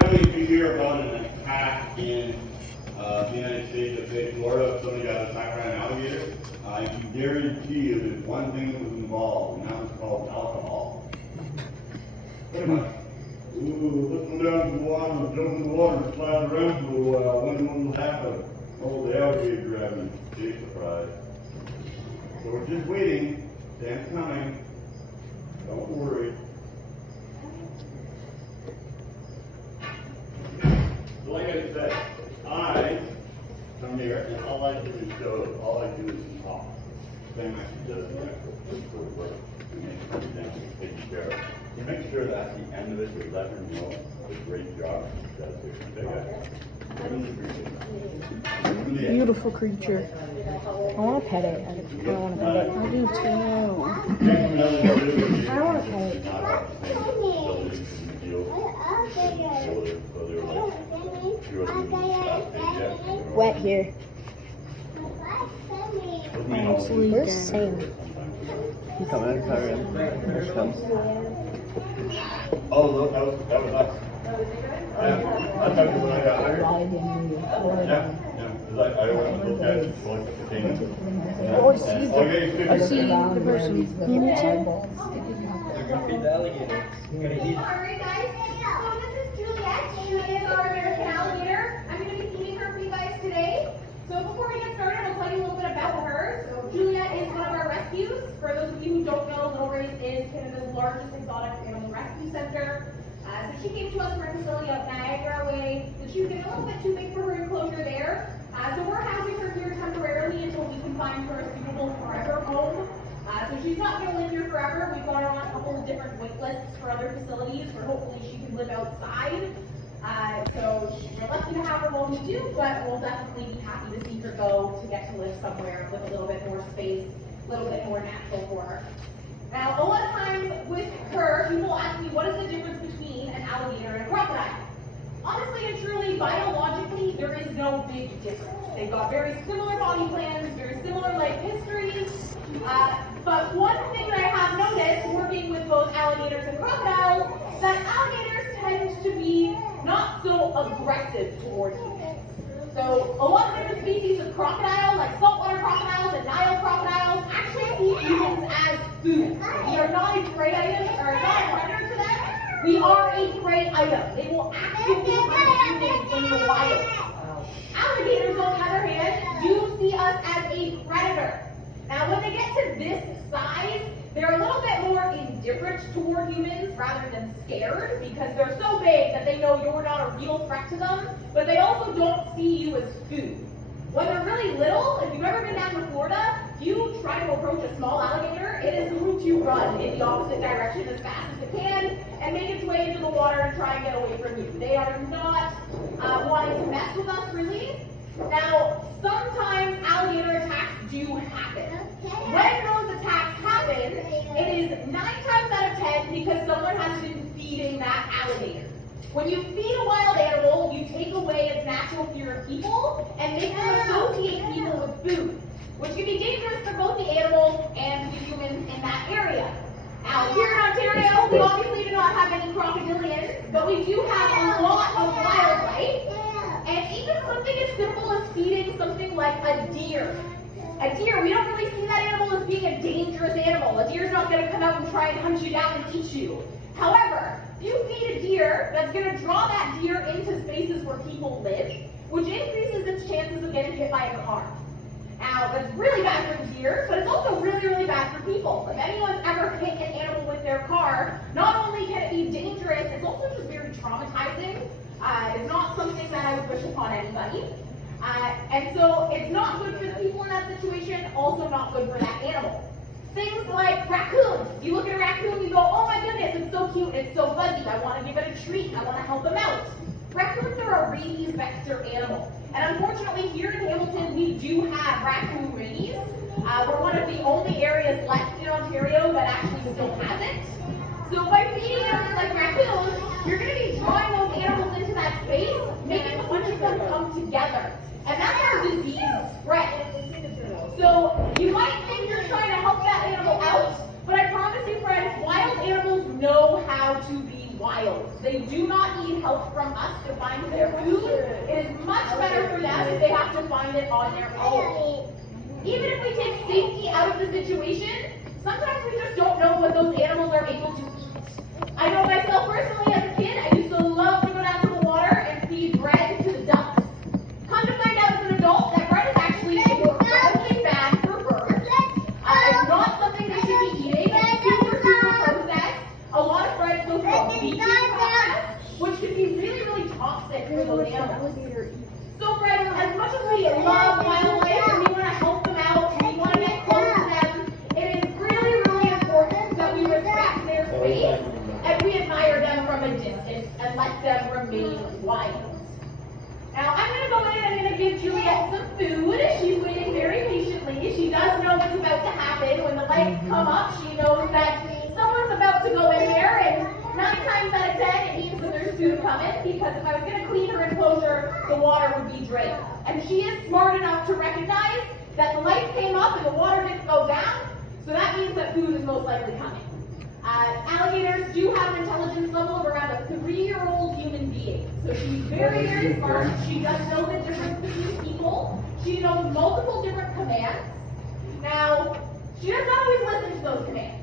Generally, if you hear about an attack in the United States, let's say Florida, if somebody got attacked by an alligator, I can guarantee you there's one thing that was involved, and that was called alcohol. Pretty much. Ooh, let's go down to the water, jump in the water, and slide around for a while. When will happen? Oh, the alligator grabbing. Big surprise. So we're just waiting. Sam's coming. Don't worry. So like I said, I come here and all I do is show, all I do is talk. Sam actually does the actual sort of work to make everything taken care of. You make sure that at the end of it, you let her know the great job she does here. Big guy. Really appreciate that. Beautiful creature. I want to pet it. I don't want to pet it. I do too. I want to pet it. Wet here. Where's Sam? He's coming. Here she comes. Oh, look, that was us. Yeah, I told you when I got there. Yeah, because I always look at it, like the thing. Oh, I see the person. They're gonna feed the alligators. You're gonna eat. Alright guys, so this is Juliet. She is our American alligator. I'm going to be feeding her for you guys today. So before we get started, I'll tell you a little bit about her. So Juliet is one of our rescues. For those of you who don't know, Little Race is Canada's largest exotic animal rescue center. So she came to us from our facility out Niagara Way. But she was getting a little bit too big for her enclosure there. So we're housing her here temporarily until we can find her a suitable forever home. So she's not going to live here forever. We've got her on a couple of different wait lists for other facilities where hopefully she can live outside. So we're lucky to have her while we do, but we'll definitely be happy to see her go to get to live somewhere with a little bit more space, a little bit more natural for her. Now, a lot of times with her, people ask me what is the difference between an alligator and a crocodile? Honestly and truly, biologically, there is no big difference. They've got very similar body plans, very similar life histories. But one thing that I have noticed working with both alligators and crocodiles, that alligators tend to be not so aggressive toward humans. So a lot of different species of crocodile, like saltwater crocodiles and Nile crocodiles, actually see humans as food. We are not a prey item, or not a predator to them. We are a prey item. They will actively hunt humans in the wild. Alligators, on the other hand, do see us as a predator. Now, when they get to this size, they're a little bit more indifferent toward humans rather than scared because they're so big that they know you're not a real threat to them, but they also don't see you as food. When they're really little, if you've ever been down to Florida, if you try to approach a small alligator, it is going to run in the opposite direction as fast as it can and make its way into the water to try and get away from you. They are not wanting to mess with us, really. Now, sometimes alligator attacks do happen. When those attacks happen, it is 9 times out of 10 because someone has been feeding that alligator. When you feed a wild animal, you take away its natural fear of people and make them associate people with food, which can be dangerous for both the animal and the humans in that area. Now, here in Ontario, we obviously do not have any crocodilians, but we do have a lot of wildlife. And even something as simple as feeding something like a deer. A deer, we don't really see that animal as being a dangerous animal. A deer's not going to come out and try and hunt you down and eat you. However, if you feed a deer, that's going to draw that deer into spaces where people live, which increases its chances of getting hit by a car. Now, that's really bad for the deer, but it's also really, really bad for people. If anyone's ever hit an animal with their car, not only can it be dangerous, it's also just very traumatizing. It's not something that I would wish upon anybody. And so it's not good for the people in that situation, also not good for that animal. Things like raccoons. You look at a raccoon, you go, oh my goodness, it's so cute, it's so fuzzy, I want to give it a treat, I want to help them out. Raccoons are a rabies vector animal. And unfortunately, here in Hamilton, we do have raccoon rabies. We're one of the only areas left in Ontario that actually still has it. So by feeding animals like raccoons, you're going to be drawing those animals into that space, making a bunch of them come together. And that's how disease spreads. So you might think you're trying to help that animal out, but I promise you friends, wild animals know how to be wild. They do not need help from us to find their food. It is much better for them if they have to find it on their own. Even if we take safety out of the situation, sometimes we just don't know what those animals are able to eat. I know myself personally as a kid, I used to love to go down to the water and feed bread to the ducks. Come to find out as an adult that bread is actually incredibly bad for birds. It's not something they should be eating. It's super processed. A lot of bread goes through a beating process, which can be really, really toxic for those animals. So friends, as much as we love wildlife and we want to help them out, we want to get close to them, it is really, really important that we respect their space and we admire them from a distance and let them remain wild. Now I'm going to go in and I'm going to give Juliet some food. She's waiting very patiently. She does know what's about to happen. When the lights come up, she knows that someone's about to go in there, and 9 times out of 10 it means that there's food coming, because if I was going to clean her enclosure, the water would be drained. And she is smart enough to recognize that the lights came up and the water didn't go down, so that means that food is most likely coming. Alligators do have an intelligence level of around a 3-year-old human being. So she's very, very smart. She does know the difference between people. She knows multiple different commands. Now, she doesn't always listen to those commands.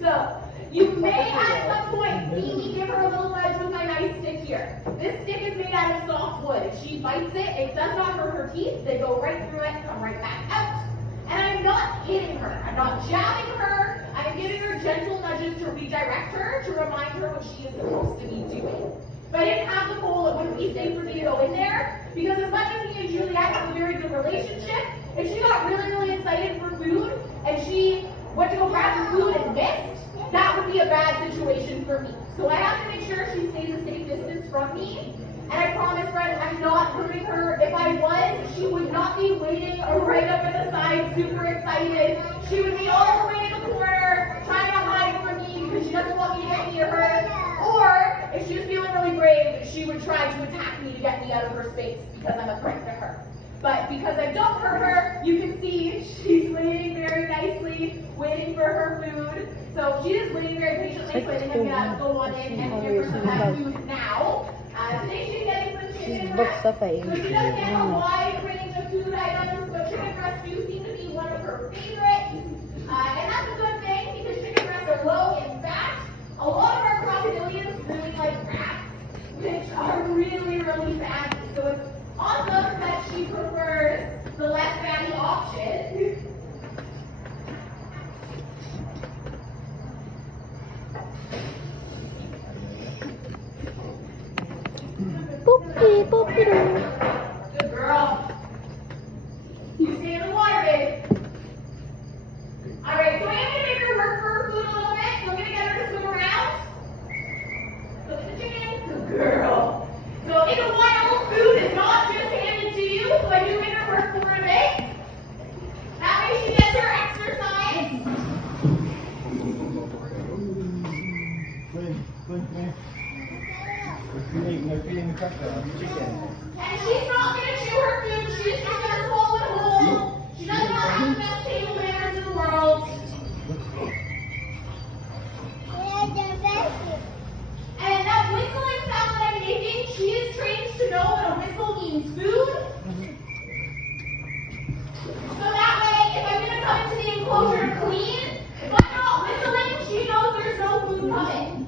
So, you may at some point see me give her a little nudge with my nice stick here. This stick is made out of soft wood. If she bites it, it does not hurt her teeth. They go right through it and come right back out. And I'm not hitting her. I'm not jabbing her. I'm giving her gentle nudges to redirect her, to remind her what she is supposed to be doing. If I didn't have the pole, it wouldn't be safe for me to go in there, because as much as me and Juliet have a very good relationship, if she got really, really excited for food, and she went to go grab her food and missed, that would be a bad situation for me. So I have to make sure she stays a safe distance from me. And I promise, friends, I'm not hurting her. If I was, she would not be waiting right up at the side, super excited. She would be all the way in the corner, trying to hide from me because she doesn't want me to get near her. Or, if she was feeling really brave, she would try to attack me to get me out of her space because I'm a threat to her. But because I don't hurt her, you can see she's waiting very nicely, waiting for her food. So she is waiting very patiently, so I think I'm going to go on in and give her some of that food now. Today she's getting some chicken breast. So she does get a wide range of food items, but chicken breasts do seem to be one of her favorites. And that's a good thing, because chicken breasts are low in fat. A lot of our crocodilians really like rats, which are really, really fatty. So it's awesome that she prefers the less fatty option. Boopy, boopy doo. Good girl. You stay in the water, babe. Alright, so I am going to make her work for her food a little bit. So I'm going to get her to swim around. Look at the chicken. Good girl. So in the wild, food is not just handed to you, so I do make her work for it a bit. That way she gets her exercise. They're feeding the chicken. And she's not going to chew her food, she's just going to swallow it whole. She does not have the best table manners in the world. And that whistling sound that I'm making, she is trained to know that a whistle means food. So that way, if I'm going to come into the enclosure to clean, if I'm not whistling, she knows there's no food coming.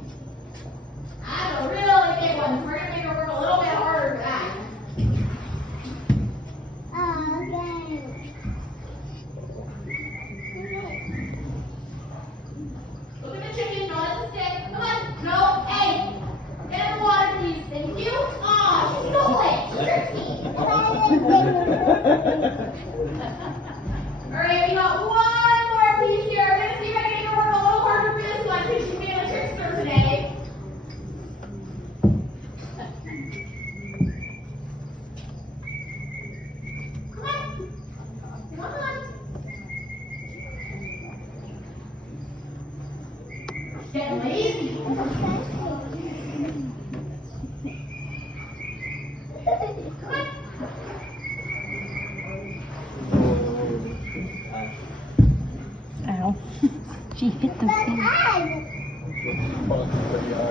That's a really big one. We're going to make her work a little bit harder for that. Look at the chicken, not at the stick. Come on. No, hey. Get in the water, please. Thank you. Aw, she stole it. Alright, we got one more piece here. We're going to see if I can make her work a little harder for this one, because she's being a trickster today. Come on. Come on. Get lazy. Come on. Ow. She hit the thing.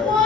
One